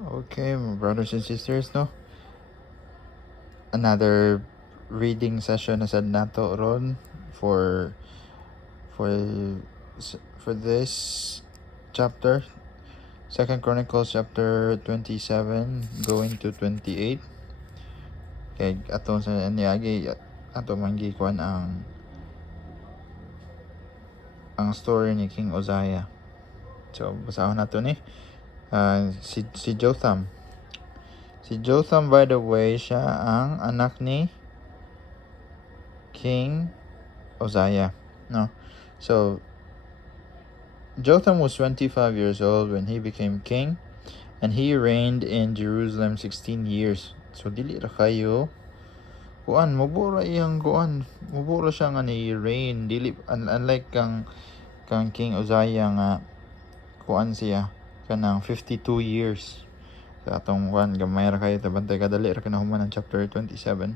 Okay, my brothers and sisters, no? Another reading session na sad nato ron for for for this chapter. Second Chronicles chapter 27 going to 28. Kay ato sa niagi ato manggi kuan ang story ni King Uzziah. So basahon nato ni si Jotham. Si Jotham, by the way, siya ang anak ni King Uzziah, no? So Jotham was 25 years old when he became king, and he reigned in Jerusalem 16 years. So dili ra kayo kuan mubura iyang kuan, mubura siya nga ni reign, dili unlike kang King Uzziah nga kuan siya kanang 52 years. Sa atong kuan gamay ra kayo tabantay kadali ra kanahuman ang chapter 27.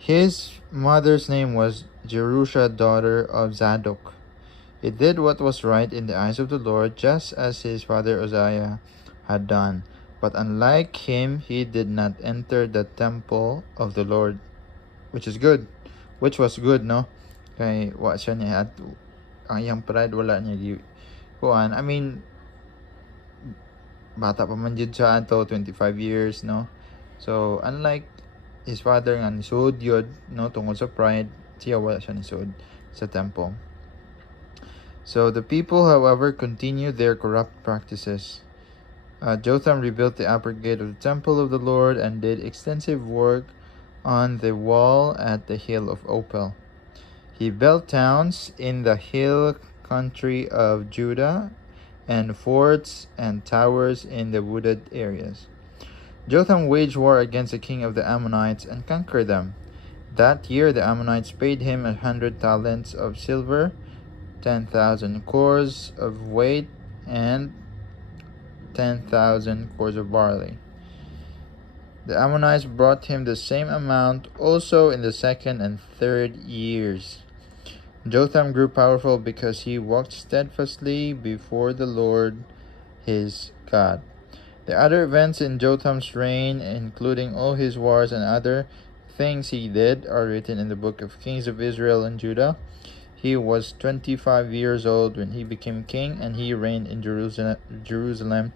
His mother's name was Jerusha, daughter of Zadok. He did what was right in the eyes of the Lord, just as his father Uzziah had done. But unlike him, he did not enter the temple of the Lord, which was good, no? Kay wa siya niya at ang iyang pride wala niya kuan. I mean, bata pa man jud siya ato, 25 years, no? So unlike his father nga nisud yun, no, tungod sa pride, siya wala siya nisud sa temple. So the people, however, continued their corrupt practices. Jotham rebuilt the upper gate of the temple of the Lord and did extensive work on the wall at the hill of Opel. He built towns in the hill country of Judah and forts and towers in the wooded areas. Jotham waged war against the king of the Ammonites and conquered them. That year the Ammonites paid him 100 talents of silver, 10,000 cores of wheat, and 10,000 cores of barley. The Ammonites brought him the same amount also in the second and third years. Jotham grew powerful because he walked steadfastly before the Lord his God. The other events in Jotham's reign, including all his wars and other things he did, are written in the book of Kings of Israel and Judah. He was 25 years old when he became king, and he reigned in Jerusalem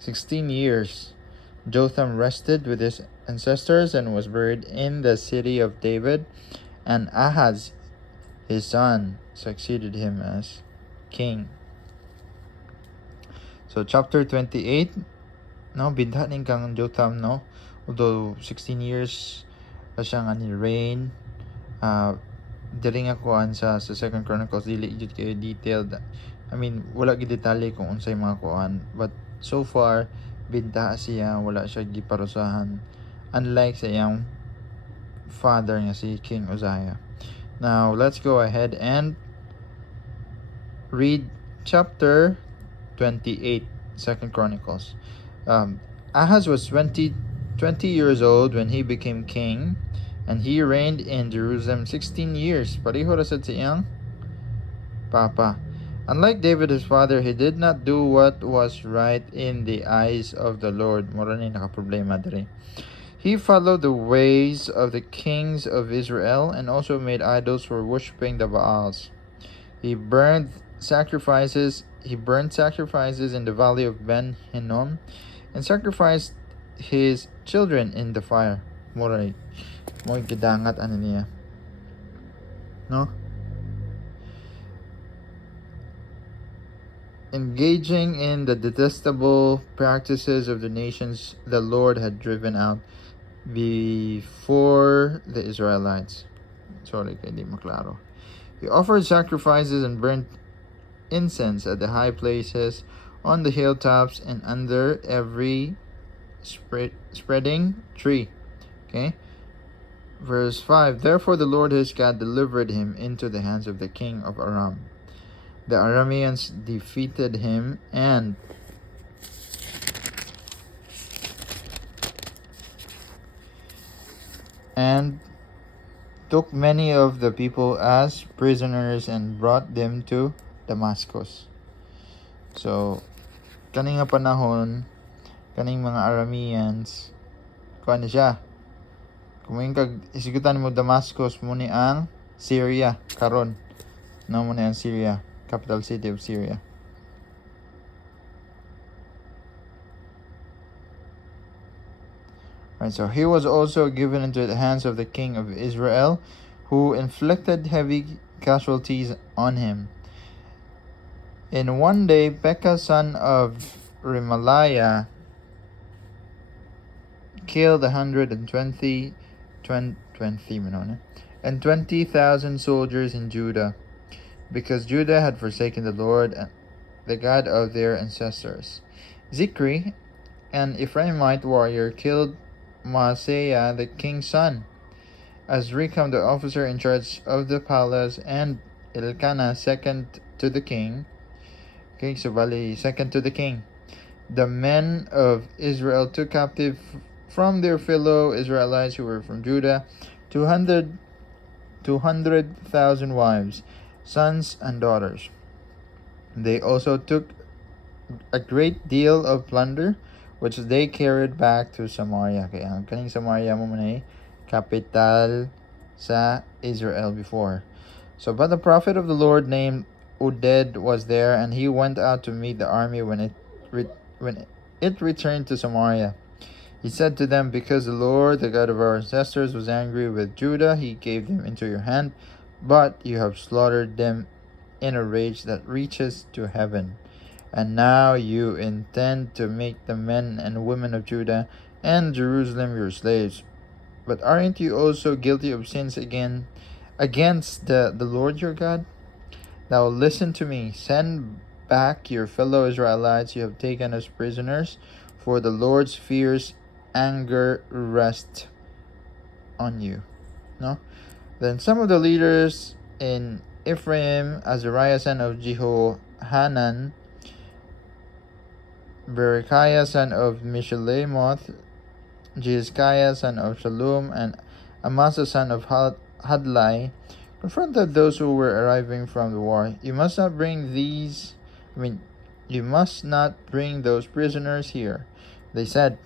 16 years. Jotham rested with his ancestors and was buried in the city of David, and Ahaz, his son, succeeded him as king. So chapter 28, no, bintha ning kang Jotham, no, although 16 years siya nga ni reign. Diri nga kuan sa Second Chronicles dili jud kay detailed. I mean, wala gid detalye kung unsay mga kuan, but so far binta siya, wala siya giparusahan, unlike sa iyang father nga si King Uzziah. Now let's go ahead and read chapter 28, Second Chronicles. Ahaz was 20 years old when he became king, and he reigned in Jerusalem 16 years. Pareho ra sad sa iyang papa. Unlike David his father, he did not do what was right in the eyes of the Lord. Mura ni nakaproblema diri. He followed the ways of the kings of Israel and also made idols for worshiping the Baals. He burned sacrifices in the valley of Ben Hinnom and sacrificed his children in the fire. Mura mo gidangat ano niya, no? Engaging in the detestable practices of the nations the Lord had driven out before the Israelites. Sorry, hindi maklaro. He offered sacrifices and burnt incense at the high places, on the hilltops, and under every spreading tree. Okay? Verse 5, therefore the Lord his God delivered him into the hands of the king of Aram. The Arameans defeated him and took many of the people as prisoners and brought them to Damascus. So, kaning panahon, kaning mga Arameans kuan ni siya kung kag isigutan mo Damascus mo ni ang Syria karon no mo ni ang Syria, capital city of Syria. Right, so he was also given into the hands of the king of Israel, who inflicted heavy casualties on him. In one day, Pekah, son of Remaliah, killed 120 and 20,000 soldiers in Judah, because Judah had forsaken the Lord, the God of their ancestors. Zikri, an Ephraimite warrior, killed Maaseiah, the king's son, Azrikam, the officer in charge of the palace, and Elkanah, second to the king. Okay, so bali, second to the king. The men of Israel took captive from their fellow Israelites who were from Judah 200,000 wives, sons, and daughters. They also took a great deal of plunder, which they carried back to Samaria. Kaya ang kaning Samaria mo man capital sa Israel before. So, but the prophet of the Lord named Oded was there, and he went out to meet the army when it returned to Samaria. He said to them, because the Lord, the God of our ancestors, was angry with Judah, he gave them into your hand, but you have slaughtered them in a rage that reaches to heaven. And now you intend to make the men and women of Judah and Jerusalem your slaves. But aren't you also guilty of sins against the Lord your God? Now listen to me. Send back your fellow Israelites you have taken as prisoners, for the Lord's fierce anger rests on you. No? Then some of the leaders in Ephraim, Azariah son of Jehohanan, Berechiah son of Meshillemoth, Jehizkiah son of Shallum, and Amasa son of Hadlai confronted those who were arriving from the war. You must not bring those prisoners here, they said,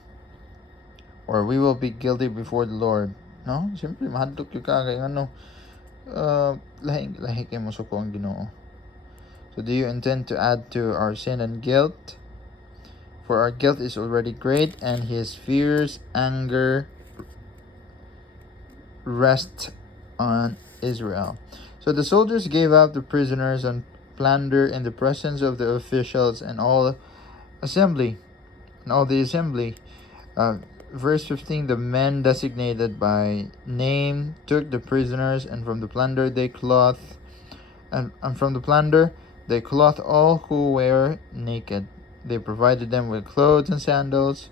or we will be guilty before the Lord. No? Siyempre, mahadlok yung kagay. Lahi kayo masuko ang Ginoo. So do you intend to add to our sin and guilt? For our guilt is already great, and his fierce anger rests on Israel. So the soldiers gave up the prisoners and plunder in the presence of the officials and all the assembly. Verse 15, the men designated by name took the prisoners, and from the plunder they clothed all who were naked. They provided them with clothes and sandals,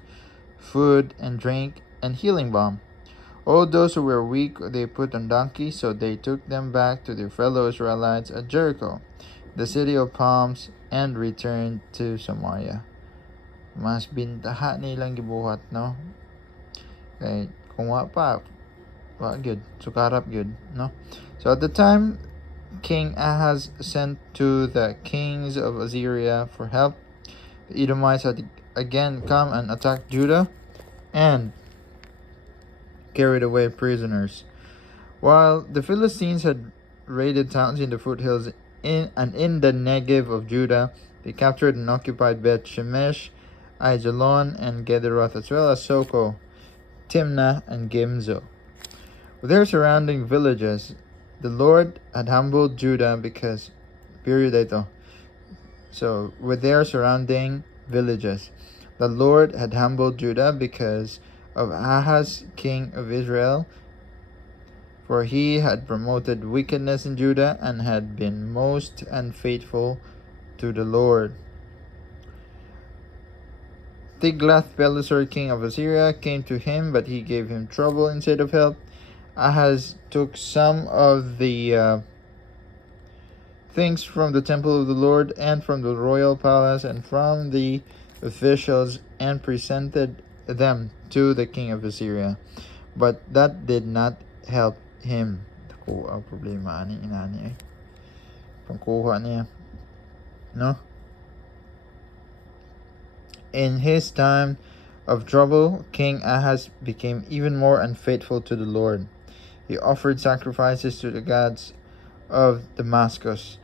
food and drink, and healing balm. All those who were weak they put on donkeys, so they took them back to their fellow Israelites at Jericho, the city of palms, and returned to Samaria. Mas bintaha nilang gibuhat, no? Okay, kung wa good, sukarap good, no? So at the time, King Ahaz sent to the kings of Assyria for help. The Edomites had again come and attacked Judah and carried away prisoners. While the Philistines had raided towns in the foothills in the Negev of Judah, they captured and occupied Beth Shemesh, Aijalon, and Gederoth, as well as Soko, Timnah, and Gimzo. With their surrounding villages, the Lord had humbled Judah because, So, with their surrounding villages, the Lord had humbled Judah because of Ahaz, king of Israel, for he had promoted wickedness in Judah and had been most unfaithful to the Lord. Tiglath-Pileser, king of Assyria, came to him, but he gave him trouble instead of help. Ahaz took some of the things from the temple of the Lord and from the royal palace and from the officials and presented them to the king of Assyria. But that did not help him. Ang problema ani inani pangkuha niya, no? In his time, of trouble, King Ahaz became even more unfaithful to the Lord. He offered sacrifices to the gods of Damascus,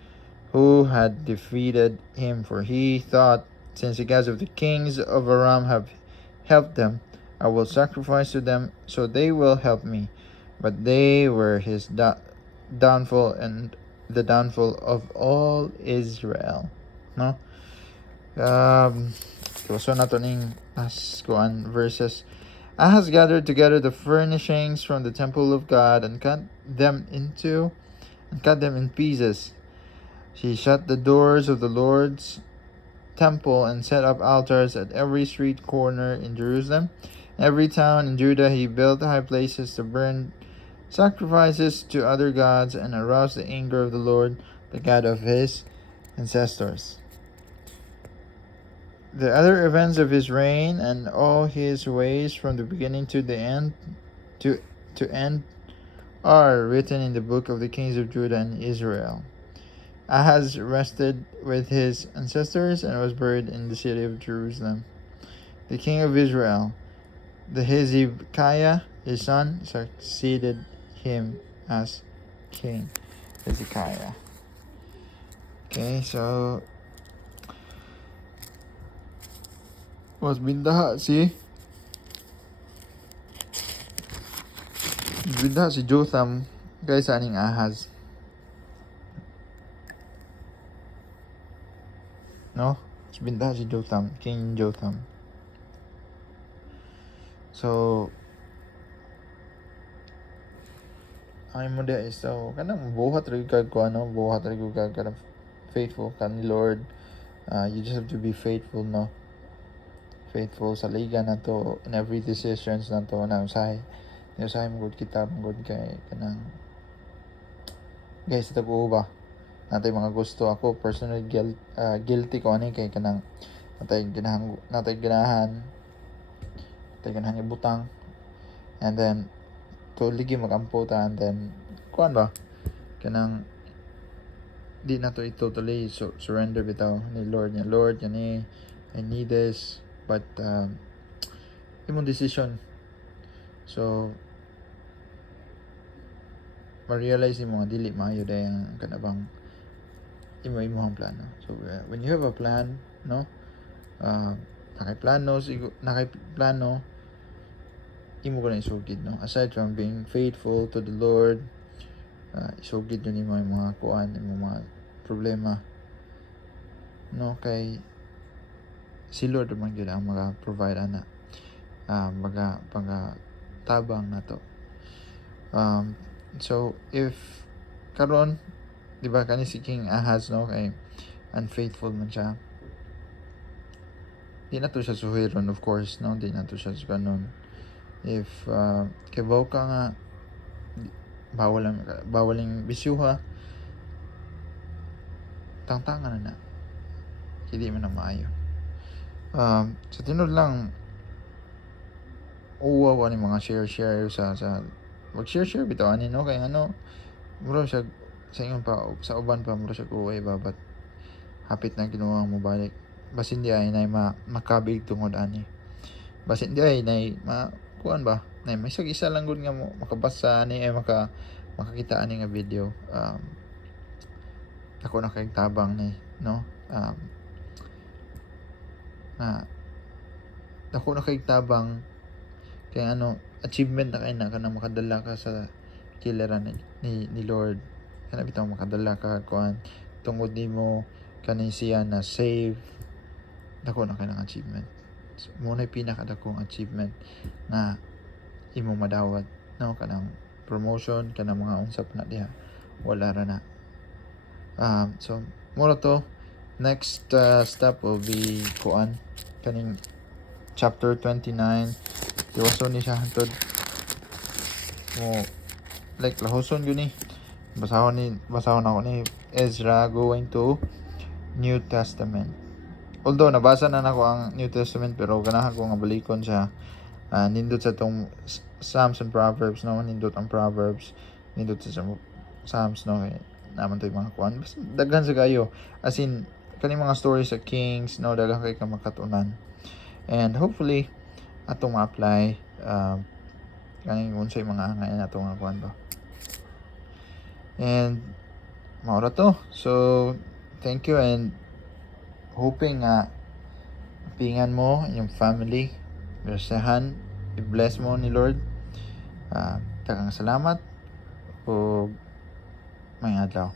who had defeated him, for he thought, since the gods of the kings of Aram have helped them, I will sacrifice to them, so they will help me. But they were his downfall and the downfall of all Israel. No? So nato ning kuan verses. Ahaz gathered together the furnishings from the temple of God and cut them in pieces. He shut the doors of the Lord's temple and set up altars at every street corner in Jerusalem. Every town in Judah he built high places to burn sacrifices to other gods and arouse the anger of the Lord, the God of his ancestors. The other events of his reign and all his ways from the beginning to the end to end are written in the book of the kings of Judah and Israel. Ahaz rested with his ancestors and was buried in the city of Jerusalem. The king of Israel, the Hezekiah, his son, succeeded him as king. Hezekiah. Okay, so was bindaha si Jotham guys aning Ahaz. No? Bindaha si Jotham, King Jotham. So ay mo dia is so kanang buhat rig kag buhat rig kag kanang faithful kan Lord. You just have to be faithful, no? Faithful sa liga na to in every decisions na to na usahay mo gud kita gud kay kanang guys tago ba natay mga gusto. Ako personally guilty ko ani kay kanang natay ganahan ibutang and then to ligi magampo ta and then kuan ba kanang di na to totally surrender bitaw ni Lord yani I need this but imong decision. So ma-realize ni mga dili maayo dayang kanabang imong plano. So when you have a plan, no, nakay plano imo ko na isugid, no, aside from being faithful to the Lord, isugid yun yung mga kuan, yung mga problema, no, kay si Lord man gyud ang provide ana mga tabang na to. So if karon di ba kani si King Ahaz, no, kay unfaithful man siya, di na to siya suhiron, of course, no, di na to siya ganon. If kay baw ka nga bawaling bisyuha tangtangan na hindi man na maayo. Sa tinod lang uwaw ani mga share sa mag-share bitaw ani, no, kay ano muro siya sa ingon pa sa uban pa muro siya uway ba but hapit na ginuwang mo balik basin di ay nay makabig tungod ani, basin di ay nay kuan ba nay may isa lang gud nga mo makabasa ani ay makakita ani nga video. Ako na kay tabang ni, no, ako na kay tabang kay ano achievement na kay na kanang makadala ka sa kiliran ni Lord, kana bitaw makadala ka kuan tungod nimo kaning siya na save. Dako na kay nang achievement. So, mo na pinakadakong achievement na imo madawat, no, kanang promotion kanang mga unsap na diha wala ra na. So mura to next step will be kuan kaning chapter 29 tiwason ni siya hantod mo like lahoson gyud ni basahon ako ni Ezra going to New Testament. Although nabasa na nako ang New Testament pero ganahan ko nga balikon siya. Nindot sa tong Psalms and Proverbs, no, nindot ang Proverbs, nindot sa Psalms, no, kay naman to yung mga kuan daghan sa kayo as in kaning mga stories sa Kings, no, daghan kay ka makatunan and hopefully atong ma-apply kaning unsay mga angay na atong kuan ba. And maura to. So thank you, and hoping nga pingan mo yung family, bersahan, i-bless mo ni Lord. Daghang salamat o may adlaw.